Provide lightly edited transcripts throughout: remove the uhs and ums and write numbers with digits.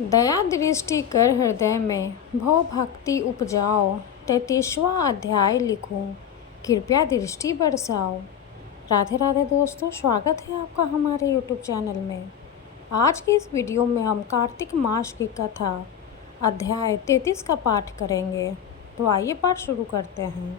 दया दृष्टि कर हृदय में भव भक्ति उपजाओ। 33वां अध्याय लिखूं, कृपया दृष्टि बरसाओ। राधे राधे दोस्तों, स्वागत है आपका हमारे YouTube चैनल में। आज की इस वीडियो में हम कार्तिक मास की कथा अध्याय 33 का पाठ करेंगे। तो आइए पाठ शुरू करते हैं।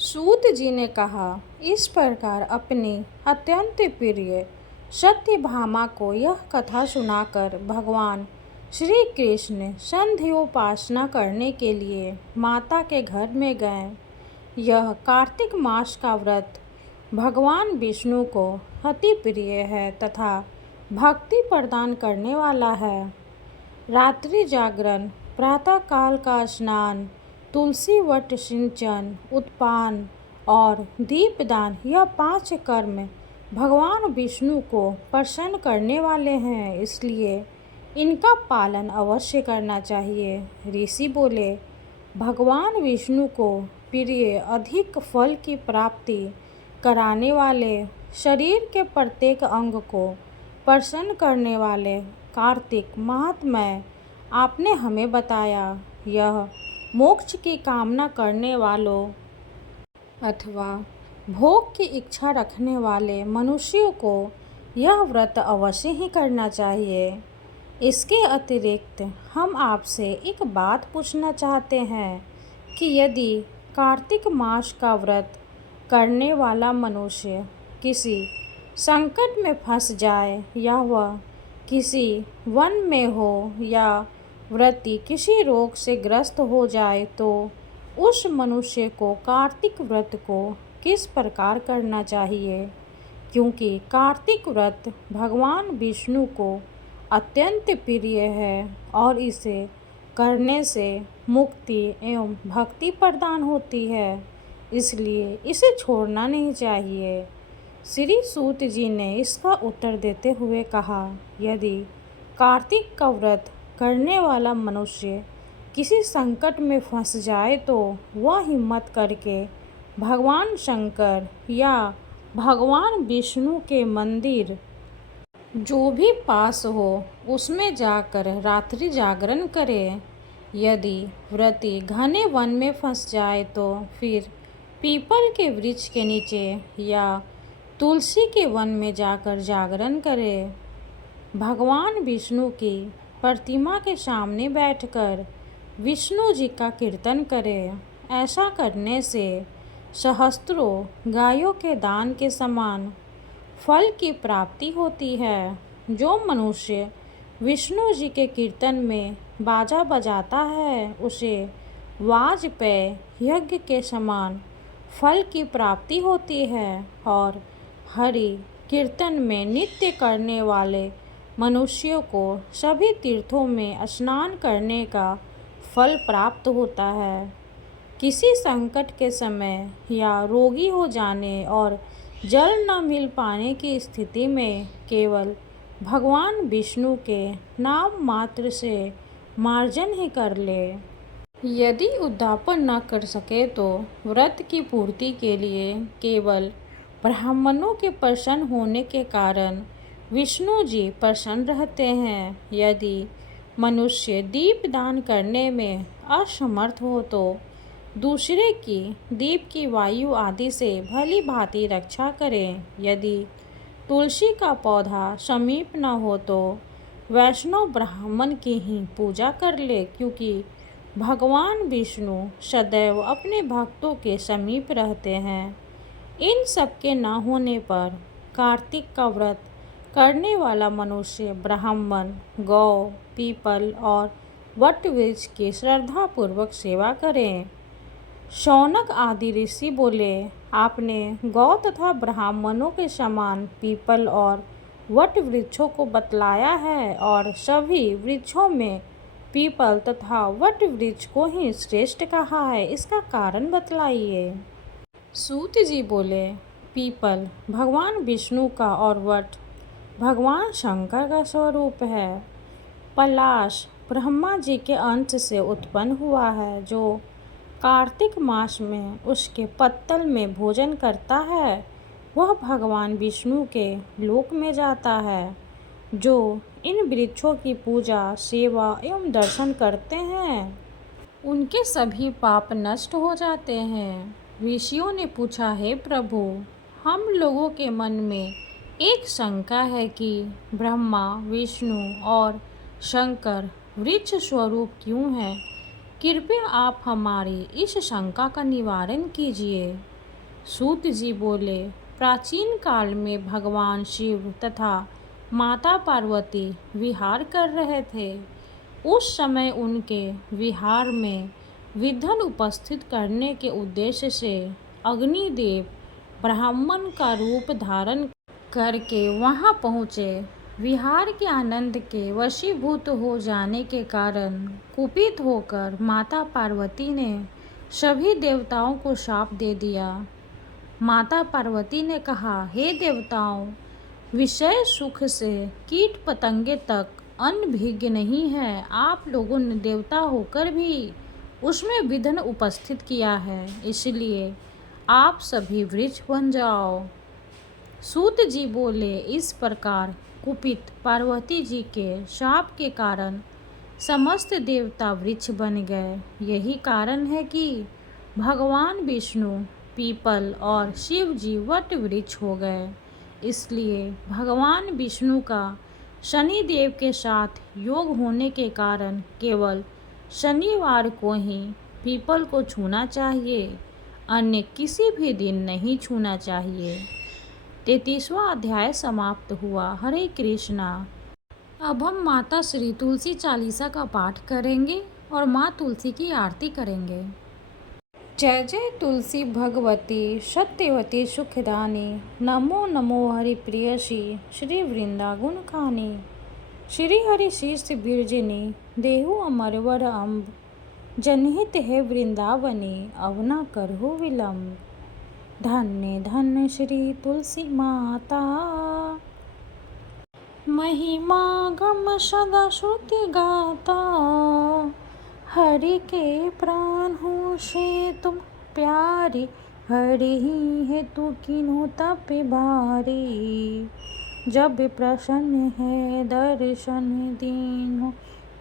सूत जी ने कहा, इस प्रकार अपनी अत्यंत प्रिय सत्यभामा को यह कथा सुनाकर भगवान श्री कृष्ण संध्योपासना करने के लिए माता के घर में गए। यह कार्तिक मास का व्रत भगवान विष्णु को अति प्रिय है तथा भक्ति प्रदान करने वाला है। रात्रि जागरण, प्रातः काल का स्नान, तुलसी वट सिंचन, उत्पान और दीपदान, यह 5 कर्म भगवान विष्णु को प्रसन्न करने वाले हैं, इसलिए इनका पालन अवश्य करना चाहिए। ऋषि बोले, भगवान विष्णु को प्रिय अधिक फल की प्राप्ति कराने वाले, शरीर के प्रत्येक अंग को प्रसन्न करने वाले कार्तिक महात्म्य आपने हमें बताया। यह मोक्ष की कामना करने वालों अथवा भोग की इच्छा रखने वाले मनुष्यों को यह व्रत अवश्य ही करना चाहिए। इसके अतिरिक्त हम आपसे एक बात पूछना चाहते हैं कि यदि कार्तिक मास का व्रत करने वाला मनुष्य किसी संकट में फंस जाए या वह किसी वन में हो या व्रती किसी रोग से ग्रस्त हो जाए तो उस मनुष्य को कार्तिक व्रत को किस प्रकार करना चाहिए, क्योंकि कार्तिक व्रत भगवान विष्णु को अत्यंत प्रिय है और इसे करने से मुक्ति एवं भक्ति प्रदान होती है, इसलिए इसे छोड़ना नहीं चाहिए। श्री सूत जी ने इसका उत्तर देते हुए कहा, यदि कार्तिक का व्रत करने वाला मनुष्य किसी संकट में फंस जाए तो वह हिम्मत करके भगवान शंकर या भगवान विष्णु के मंदिर जो भी पास हो उसमें जाकर रात्रि जागरण करे। यदि व्रती घने वन में फंस जाए तो फिर पीपल के वृक्ष के नीचे या तुलसी के वन में जाकर जागरण करे। भगवान विष्णु की प्रतिमा के सामने बैठकर विष्णु जी का कीर्तन करे। ऐसा करने से सहस्त्रों गायों के दान के समान फल की प्राप्ति होती है। जो मनुष्य विष्णु जी के कीर्तन में बाजा बजाता है उसे वाजपेय यज्ञ के समान फल की प्राप्ति होती है और हरि कीर्तन में नृत्य करने वाले मनुष्यों को सभी तीर्थों में स्नान करने का फल प्राप्त होता है। किसी संकट के समय या रोगी हो जाने और जल न मिल पाने की स्थिति में केवल भगवान विष्णु के नाम मात्र से मार्जन ही कर ले। यदि उद्यापन न कर सके तो व्रत की पूर्ति के लिए केवल ब्राह्मणों के प्रसन्न होने के कारण विष्णु जी प्रसन्न रहते हैं। यदि मनुष्य दीप दान करने में असमर्थ हो तो दूसरे की दीप की वायु आदि से भली भांति रक्षा करें। यदि तुलसी का पौधा समीप न हो तो वैष्णव ब्राह्मण की ही पूजा कर ले, क्योंकि भगवान विष्णु सदैव अपने भक्तों के समीप रहते हैं। इन सब के न होने पर कार्तिक का व्रत करने वाला मनुष्य ब्राह्मण, गौ, पीपल और वट वृक्ष की श्रद्धापूर्वक सेवा करें। शौनक आदि ऋषि बोले, आपने गौ तथा ब्राह्मणों के समान पीपल और वट वृक्षों को बतलाया है और सभी वृक्षों में पीपल तथा वट वृक्ष को ही श्रेष्ठ कहा है, इसका कारण बतलाइए। सूत जी बोले, पीपल भगवान विष्णु का और वट भगवान शंकर का स्वरूप है। पलाश ब्रह्मा जी के अंश से उत्पन्न हुआ है, जो कार्तिक मास में उसके पत्तल में भोजन करता है वह भगवान विष्णु के लोक में जाता है। जो इन वृक्षों की पूजा, सेवा एवं दर्शन करते हैं, उनके सभी पाप नष्ट हो जाते हैं। ऋषियों ने पूछा, हे प्रभु, हम लोगों के मन में एक शंका है कि ब्रह्मा, विष्णु और शंकर वृक्ष स्वरूप क्यों हैं? कृपया आप हमारी इस शंका का निवारण कीजिए। सूत जी बोले, प्राचीन काल में भगवान शिव तथा माता पार्वती विहार कर रहे थे। उस समय उनके विहार में विघ्न उपस्थित करने के उद्देश्य से अग्निदेव ब्राह्मण का रूप धारण करके वहां पहुँचे। विहार के आनंद के वशीभूत हो जाने के कारण कुपित होकर माता पार्वती ने सभी देवताओं को शाप दे दिया। माता पार्वती ने कहा, हे देवताओं, विषय सुख से कीट पतंगे तक अनभिज्ञ नहीं है। आप लोगों ने देवता होकर भी उसमें विघ्न उपस्थित किया है, इसलिए आप सभी वृक्ष बन जाओ। सूत जी बोले, इस प्रकार कुपित पार्वती जी के शाप के कारण समस्त देवता वृक्ष बन गए। यही कारण है कि भगवान विष्णु पीपल और शिव जी वट वृक्ष हो गए। इसलिए भगवान विष्णु का शनिदेव के साथ योग होने के कारण केवल शनिवार को ही पीपल को छूना चाहिए, अन्य किसी भी दिन नहीं छूना चाहिए। 33वां अध्याय समाप्त हुआ। हरे कृष्णा। अब हम माता श्री तुलसी चालीसा का पाठ करेंगे और माँ तुलसी की आरती करेंगे। जय जय तुलसी भगवती सत्यवती सुखदानी, नमो नमो हरि प्रियसी श्री वृंदा गुणखानी। श्री हरि शीर्ष बिरजिनी देहु अमर वर अम्ब, जनहित है वृंदावनी अब न करहु विलम्ब। धन्य धन्य श्री तुलसी माता, महिमा गम सदा श्रुति गाता। हरि के प्राण हो से तुम प्यारी, हरि ही है तू किन्हों तप भारी। जब प्रसन्न है दर्शन दीन्हो,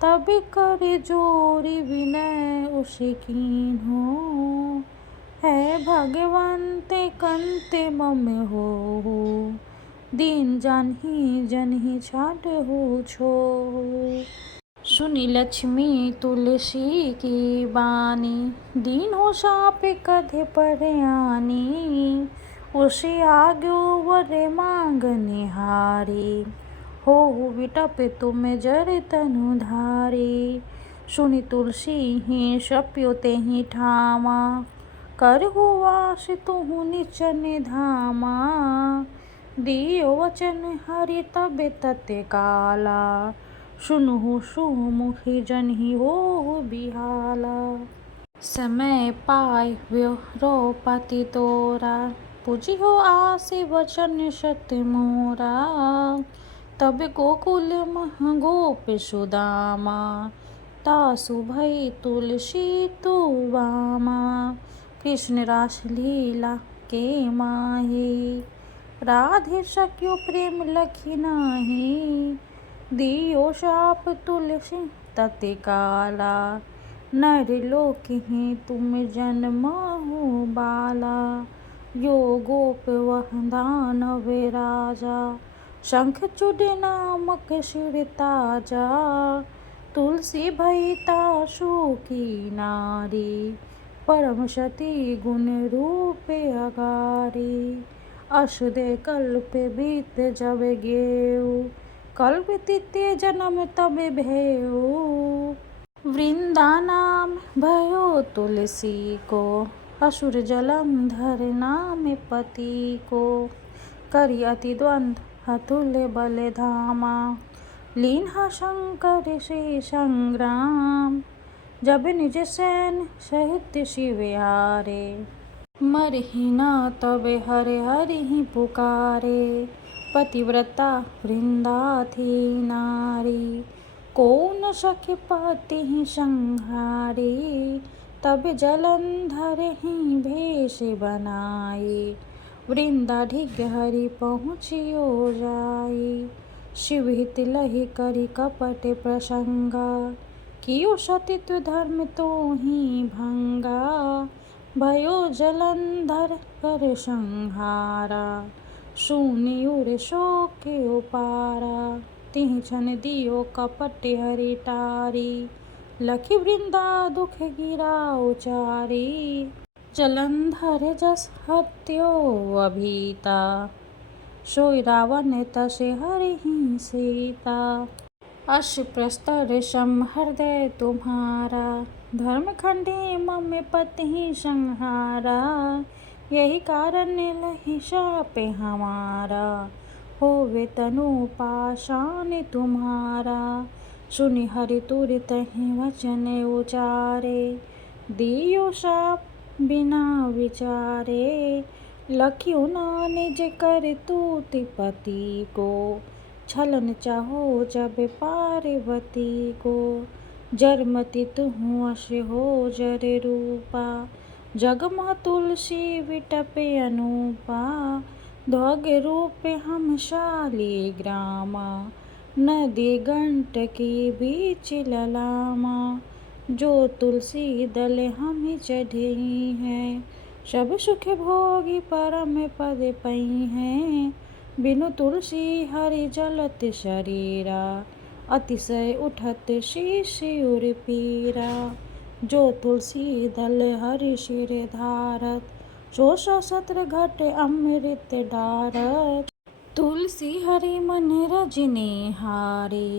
तब कर जोरी विनय उसे कीन्हो। है भगवंत कंत मम हो, दीन जनहि छाट हो छो। सुनी लक्ष्मी तुलसी की बानी, दीन हो साप कधे पर आनी। उसे आग्यो वर मांग निहारी, हो विटप तुम जर तनु धारी। सुनी तुलसी ही सप्यो तेहि ठामा, करहु वास तुहु निचन धामा। दियो वचन हरि तब तते काला, सुनहु सुमुखी जनहि हो बिहाला। समय पाय व्योरोपति तोरा, पूजियो आस वचन सत्य मोरा। तब गोकुल मह गोप सुदामा, तासु भई तुलसी तु बामा। कृष्ण रास लीला के माही, राधे सख्यो प्रेम लखी नाही। दियो शाप तुलसी तते काला, नर लोक ही तुम जन्महु बाला। यो गोप वह दानव राजा, शंख चूड़ नामक सिर ताजा। तुलसी भई तासु की नारी, परम सती गुण रूप अगारी। असुदे कल्प बीत जब गेऊ, कल्प तृतीय जन्म तब भयो। वृंदा नाम भयो तुलसी को, असुर जलंधर नाम पति को। करि अति द्वंद्व अतुल्य बल धामा, लीन्हा शंकर से संग्राम। जब निज सैन्य सहित शिव हारे, मरहि न तब हरि हरि ही पुकारे। पतिव्रता वृंदा थी नारी, को न सके पति ही संहारी। तब जलंधर ही भेष बनाई, वृंदा ढिग हरि पहुँचियो जाई। शिवहित लहि करि कपट प्रसंगा, कियो सतीत्व धर्म तोहि भंगा। भयो जलंधर कर संहारा, सुनि उर शोक उपारा। तिहि क्षण दियो कपट हरि टारी, लखि वृंदा दुख गिरा उचारी। जलंधर जस हत्यो अभीता, सोई रावण तसे हरिहि सीता। अस प्रस्तर सम हृदय तुम्हारा, धर्म खंडे मम पति संहारा। यही कारण लहि शाप हमारा, होवे तनु पाषाण तुम्हारा। सुनि हरि तुरतहि वचन उचारे, दियो शाप बिना विचारे। लखियो ना निज कर तूति पति को, छलन चाहो जब पार्वती को। जरमति तुहु अस हो जर रूपा, जगमह तुलसी विटप अनूपा। ध्वग रूप हम शालिग्रामा, नदी गंडकी बीच ललामा। जो तुलसी दल हम चढ़ी हैं, सब सुख भोगी परम पद पई हैं। बिनु तुलसी हरि जलत शरीरा, अतिशय उठत शीश उर पीरा। जो तुलसी दल हरि शिर धारत, सो सहस्त्र घट अमृत डारत। तुलसी हरि मन रजने हारे,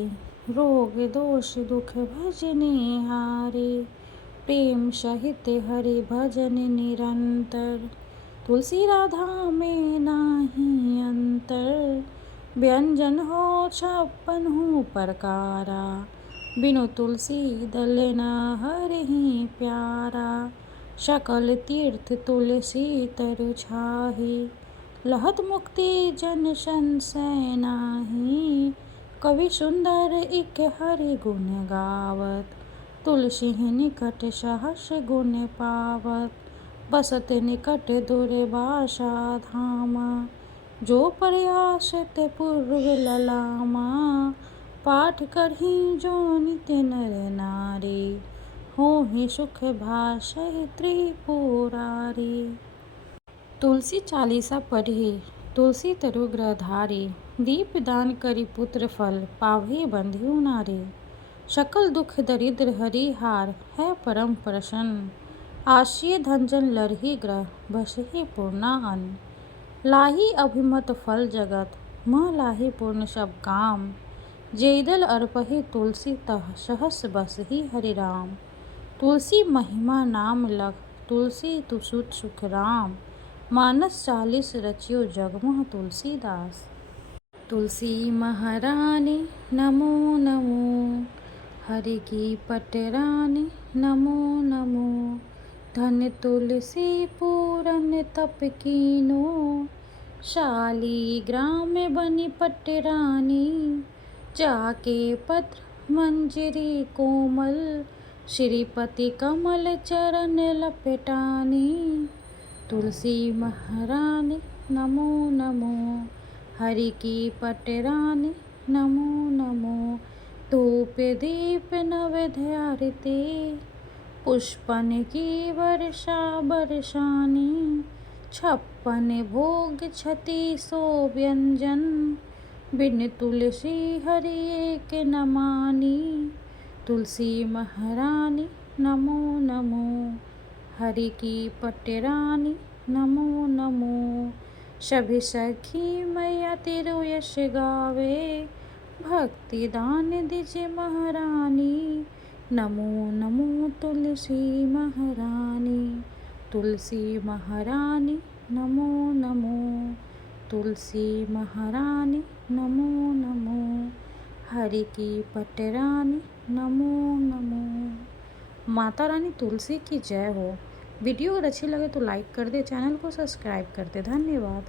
रोग दोष दुख भजने हारे। प्रेम सहित हरि भजन निरंतर, तुलसी राधा में नाही अंतर। व्यंजन हो 56 प्रकारा, बिनु तुलसी दल न हरिहि प्यारा। सकल तीर्थ तुलसी तरु छाहि, लहत मुक्ति जन संशय नाही। कवि सुंदर इक हरि गुण गावत, तुलसी निकट सहस गुण पावत। बसत निकट दुर्वासा धामा, जो प्रयास ते पूर्व ललामा। पाठ करहि जो नित नर नारी, होहि सुख भासहि त्रिपुरारी। तुलसी चालीसा पढ़ी, तुलसी तरु ग्रह धारी। दीप दान करि पुत्र फल, पावहि बंधिउ नारी। सकल दुख दरिद्र हरि हार, है परम प्रसन्न। आसिय धनजन लरहि ग्रह, बसहि पूर्णा अन्न। लाहि अभिमत फल जगत, मह लाहि पूर्ण सब काम। जेहि दल अर्पहि तुलसी, तह सहस बसहि हरि राम। तुलसी महिमा नाम लख, तुलसी तुसुत सुख राम। मानस 40 रचियो जगमोह तुलसीदास। तुलसी महारानी नमो नमो, हरि की पटरानी नमो नमो। धन तुलसी पूरन तप कीनो, शालिग्राम बनी पटरानी। जाके पत्र मंजरी कोमल, श्रीपति कमल चरण लपेटानी। तुलसी महारानी नमो नमो, हरि की पटरानी नमो नमो। धूप दीप नवध आरती, पुष्पन की वर्षा बरसानी। 56 भोग छति सो व्यंजन, बिन तुलसी हरि एक न मानी। तुलसी महारानी नमो नमो, हरि की पटरानी नमो नमो। सभी सखी मैया तेरो यश गावे, भक्ति दान दीजे महारानी। नमो नमो तुलसी महारानी, तुलसी महारानी नमो नमो। तुलसी महारानी नमो नमो, हरि की पटरानी नमो नमो। माता रानी तुलसी की जय हो। वीडियो अगर अच्छी लगे तो लाइक कर दे, चैनल को सब्सक्राइब कर दे। धन्यवाद।